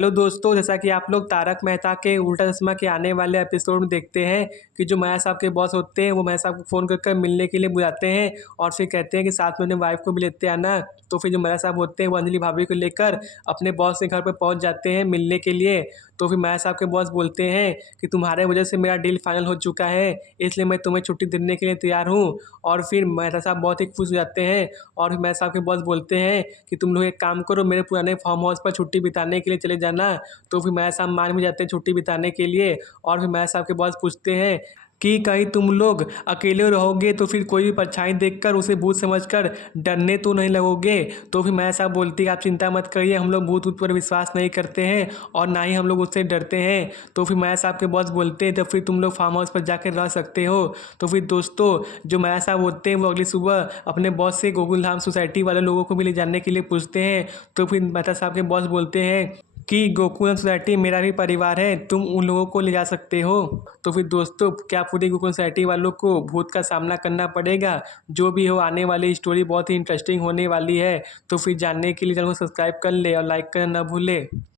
Hello दोस्तों, जैसा कि आप लोग तारक मेहता के उल्टा चश्मा के आने वाले एपिसोड में देखते हैं कि जो माया साहब के बॉस होते हैं वो माया साहब को फ़ोन कर कर मिलने के लिए बुलाते हैं और फिर कहते हैं कि साथ में अपने वाइफ को भी लेते आना। तो फिर जो माया साहब होते हैं वो अंजलि भाभी को लेकर अपने बॉस के घर पर पहुंच जाते हैं मिलने के लिए। तो फिर माया साहब के बॉस बोलते हैं कि तुम्हारे वजह से मेरा डील फाइनल हो चुका है, इसलिए मैं तुम्हें छुट्टी देने के लिए तैयार हूँ। और फिर मेहता साहब बहुत ही खुश हो जाते हैं और फिर मेहता साहब के बॉस बोलते हैं कि तुम लोग एक काम करो, मेरे पुराने फार्म हाउस पर छुट्टी बिताने के लिए चले जाना। तो फिर मेहता साहब मान भी जाते हैं छुट्टी बिताने के लिए। और फिर मेहता साहब के बॉस पूछते हैं कि कहीं तुम लोग अकेले रहोगे तो फिर कोई भी परछाई देखकर उसे भूत समझकर डरने तो नहीं लगोगे। तो फिर मेहता साहब बोलती है आप चिंता मत करिए, हम लोग भूत पर विश्वास नहीं करते हैं और ना ही हम लोग उससे डरते हैं। तो फिर मेहता साहब के बॉस बोलते हैं तो फिर तुम लोग फार्म हाउस पर जाकर रह सकते हो। तो फिर दोस्तों, जो मेहता साहब होते हैं वो अगली सुबह अपने बॉस से गोकुल धाम सोसाइटी वाले लोगों को भी ले जाने के लिए पूछते हैं। तो फिर मेहता साहब के बॉस बोलते हैं कि गोकुल सोसाइटी मेरा भी परिवार है, तुम उन लोगों को ले जा सकते हो। तो फिर दोस्तों, क्या पूरी गोकुल सोसाइटी वालों को भूत का सामना करना पड़ेगा? जो भी हो, आने वाली स्टोरी बहुत ही इंटरेस्टिंग होने वाली है। तो फिर जानने के लिए चैनल को सब्सक्राइब कर ले और लाइक करना ना भूले।